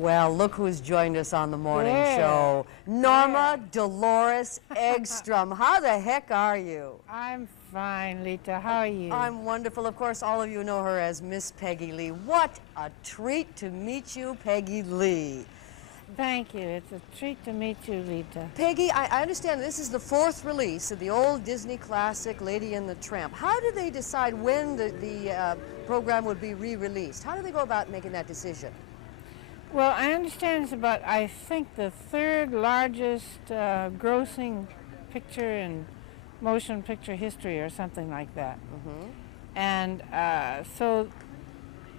Well, look who's joined us on the morning Yeah. show. Norma Deloris Egstrom. How the heck are you? I'm fine, Leta. How are you? I'm wonderful. Of course, all of you know her as Miss Peggy Lee. What a treat to meet you, Peggy Lee. Thank you. It's a treat to meet you, Leta. Peggy, I understand this is the fourth release of the old Disney classic, Lady and the Tramp. How did they decide when the program would be re-released? How do they go about making that decision? Well, I understand it's about, I think, the third largest grossing picture in motion picture history or something like that. And so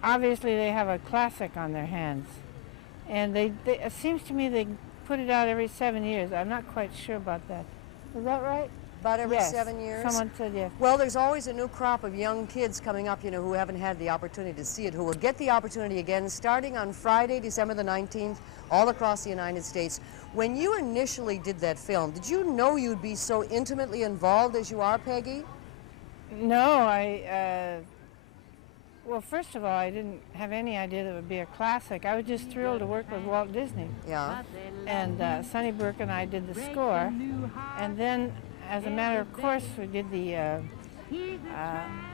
obviously they have a classic on their hands. And it seems to me they put it out every 7 years. I'm not quite sure about that. Is that right? About every Yes. 7 years? Someone said yes. Well, there's always a new crop of young kids coming up, you know, who haven't had the opportunity to see it, who will get the opportunity again starting on Friday, December the 19th, all across the United States. When you initially did that film, did you know you'd be so intimately involved as you are, Peggy? No, well, first of all, I didn't have any idea that it would be a classic. I was just thrilled to work with Walt Disney. Yeah. And Sonny Burke and I did the score. And then, as a matter of course, we did the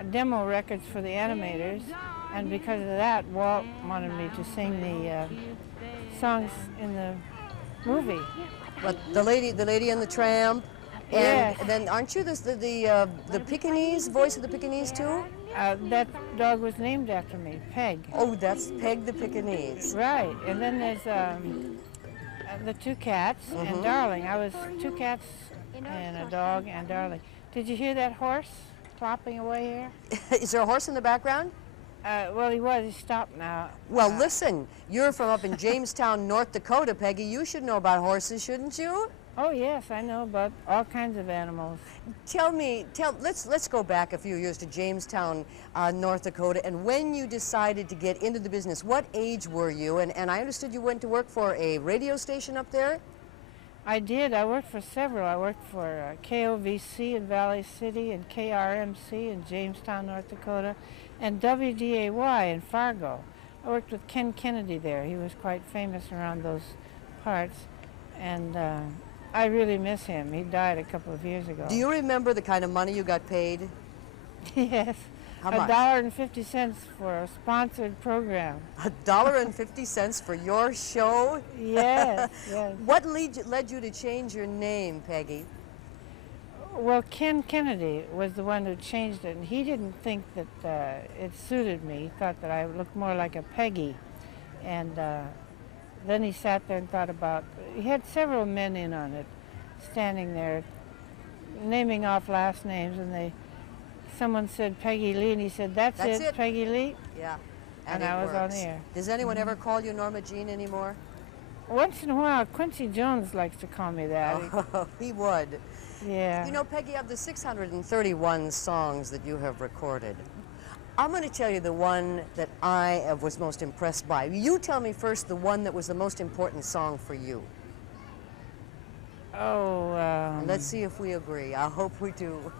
demo records for the animators. And because of that, Walt wanted me to sing the songs in the movie. But the lady and the Tramp, and Yes. then aren't you the Pekingese, voice of the Pekingese too? That dog was named after me, Peg. Oh, that's Peg the Pekingese. Right, and then there's the two cats and Darling. I was two cats and a dog and Darling. Did you hear that horse clopping away here? Is there a horse in the background? Well, he was. He stopped now. Well, listen, you're from up in Jamestown, North Dakota, Peggy. You should know about horses, shouldn't you? Oh yes, I know about all kinds of animals. Let's go back a few years to Jamestown, North Dakota, and when you decided to get into the business, what age were you? And I understood you went to work for a radio station up there? I did. I worked for several. I worked for KOVC in Valley City and KRMC in Jamestown, North Dakota, and WDAY in Fargo. I worked with Ken Kennedy there. He was quite famous around those parts, and I really miss him. He died a couple of years ago. Do you remember the kind of money you got paid? Yes. How much? $1.50 for a sponsored program. $1.50 for your show? Yes, yes. What led you to change your name, Peggy? Well, Ken Kennedy was the one who changed it, and he didn't think that it suited me. He thought that I looked more like a Peggy. And then he sat there and thought about, he had several men in on it, standing there, naming off last names, and someone said Peggy Lee, and he said, that's it, Peggy Lee? Yeah. And I was on the air. Does anyone ever call you Norma Jean anymore? Once in a while, Quincy Jones likes to call me that. Oh, he would. Yeah. You know, Peggy, of the 631 songs that you have recorded, I'm going to tell you the one that I was most impressed by. You tell me first the one that was the most important song for you. Oh, Let's see if we agree. I hope we do.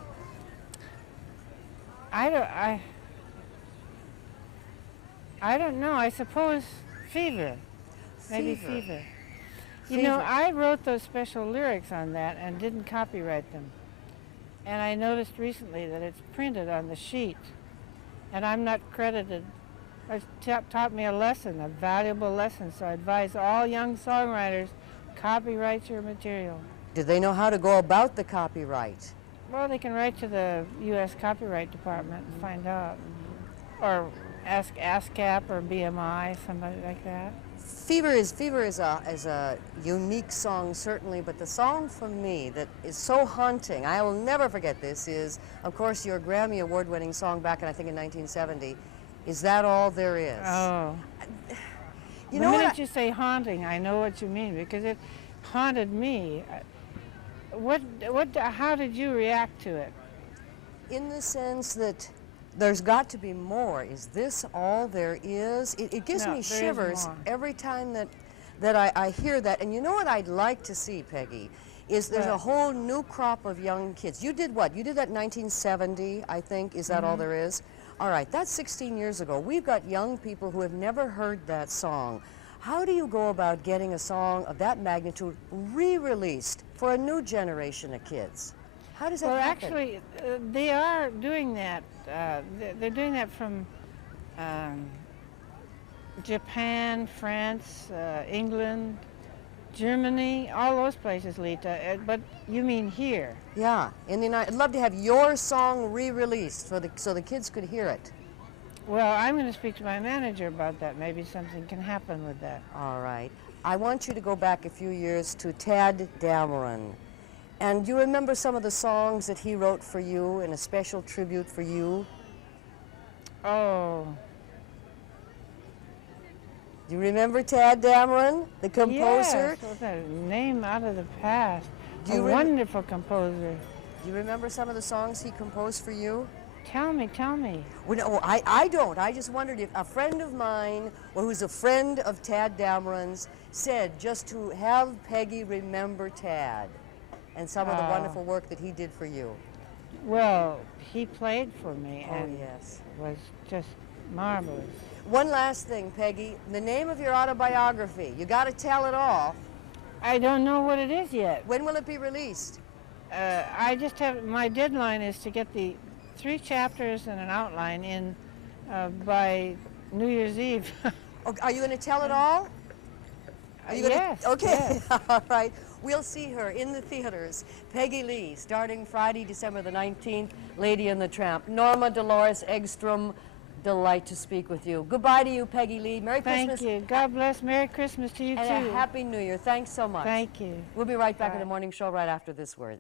I don't know. I suppose Fever. Maybe Fever. You know, I wrote those special lyrics on that and didn't copyright them. And I noticed recently that it's printed on the sheet. And I'm not credited. It taught me a lesson, a valuable lesson. So I advise all young songwriters, copyright your material. Do they know how to go about the copyright? Well, they can write to the U.S. Copyright Department and find out. Or ask ASCAP or BMI, somebody like that. Fever is a unique song, certainly, but the song for me that is so haunting, I will never forget this, is, of course, your Grammy Award-winning song back in, I think, in 1970, Is That All There Is? Oh. You the know minute you say haunting, I know what you mean, because it haunted me. How did you react to it? In the sense that there's got to be more. Is this all there is? It gives me shivers every time that I hear that. And you know what I'd like to see, Peggy, is there's a whole new crop of young kids. You did what? You did that in 1970, I think. Is that all there is? All right, that's 16 years ago. We've got young people who have never heard that song. How do you go about getting a song of that magnitude re-released for a new generation of kids? How does that happen? Well, actually, they are doing that. They're doing that from Japan, France, England, Germany, all those places, Leta. But you mean here? Yeah, I'd love to have your song re-released so the kids could hear it. Well, I'm going to speak to my manager about that. Maybe something can happen with that. All right. I want you to go back a few years to Tad Dameron. And do you remember some of the songs that he wrote for you in a special tribute for you? Oh. Do you remember Tad Dameron, the composer? Yes, what's that name out of the past. A wonderful composer. Do you remember some of the songs he composed for you? Tell me, tell me. Well, no, I don't. I just wondered if a friend of mine, or who's a friend of Tad Dameron's, said just to have Peggy remember Tad and some of the wonderful work that he did for you. Well, he played for me and yes, was just marvelous. One last thing, Peggy. The name of your autobiography. You got to tell it all. I don't know what it is yet. When will it be released? I just have, my deadline is to get the 3 chapters and an outline in by New Year's Eve. Oh, are you going to tell it all? Are you yes. Okay. Yes. All right. We'll see her in the theaters. Peggy Lee, starting Friday, December the 19th. Lady and the Tramp. Norma Deloris Egstrom. Delight to speak with you. Goodbye to you, Peggy Lee. Merry Christmas. Thank you. God bless. Merry Christmas to you, and too. a Happy New Year. Thanks so much. Thank you. We'll be right back in the morning show right after this word.